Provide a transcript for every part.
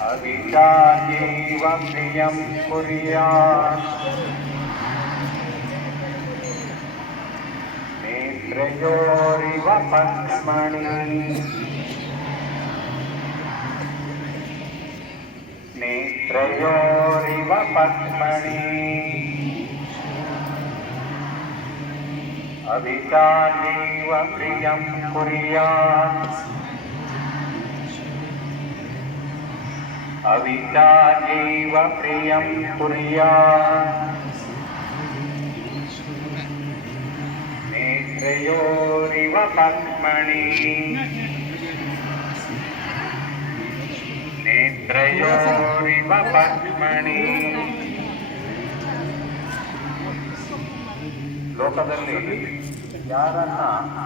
अभिचार्यैव प्रियं कुर्यात्। नेत्रयोरिव पद्मणि। नेत्रयोरिव पद्मणि। अभिचार्यैव प्रियं कुर्यात् अविद्यायैव प्रियं कुर्या नेत्रयोरिव पद्मणि नेत्रयोरिव पद्मणि लोकदल्ली ಯಾರನ್ನ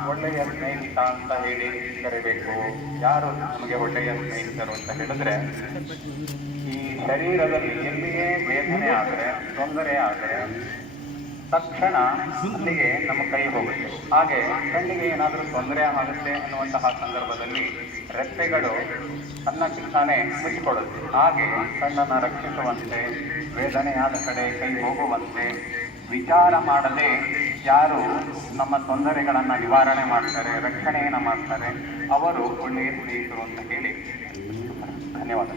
ಒಳ್ಳೆಯ ಸ್ನೇಹಿತ ಅಂತ ಹೇಳಿ ಕರಿಬೇಕು? ಯಾರು ನಮಗೆ ಒಳ್ಳೆಯ ಸ್ನೇಹಿತರು ಅಂತ ಹೇಳಿದ್ರೆ, ಈ ಶರೀರದಲ್ಲಿ ಎಲ್ಲಿಯೇ ವೇದನೆ ಆದರೆ, ತೊಂದರೆ ಆದರೆ, ತಕ್ಷಣ ಅಲ್ಲಿಗೆ ನಮ್ಮ ಕೈ ಹೋಗುತ್ತೆ. ಹಾಗೆ ಕಣ್ಣಿಗೆ ಏನಾದರೂ ತೊಂದರೆ ಆಗುತ್ತೆ ಅನ್ನುವಂತಹ ಸಂದರ್ಭದಲ್ಲಿ ರೆಪ್ಪೆಗಳು ತನ್ನ ತಾನೇ ಮುಚ್ಚಿಕೊಳ್ಳುತ್ತೆ. ಹಾಗೆ ಕಣ್ಣನ್ನು ರಕ್ಷಿಸುವಂತೆ, ವೇದನೆಯಾದ ಕಡೆ ಕೈ ಹೋಗುವಂತೆ, ವಿಚಾರ ಮಾಡದೆ ಯಾರು ನಮ್ಮ ತೊಂದರೆಗಳನ್ನು ನಿವಾರಣೆ ಮಾಡ್ತಾರೆ ರಕ್ಷಣೆಯನ್ನು ಮಾಡ್ತಾರೆ ಅವರು ಒಳ್ಳೆಯ ಸ್ನೇಹಿತರು ಅಂತ ಹೇಳಿ. ಧನ್ಯವಾದ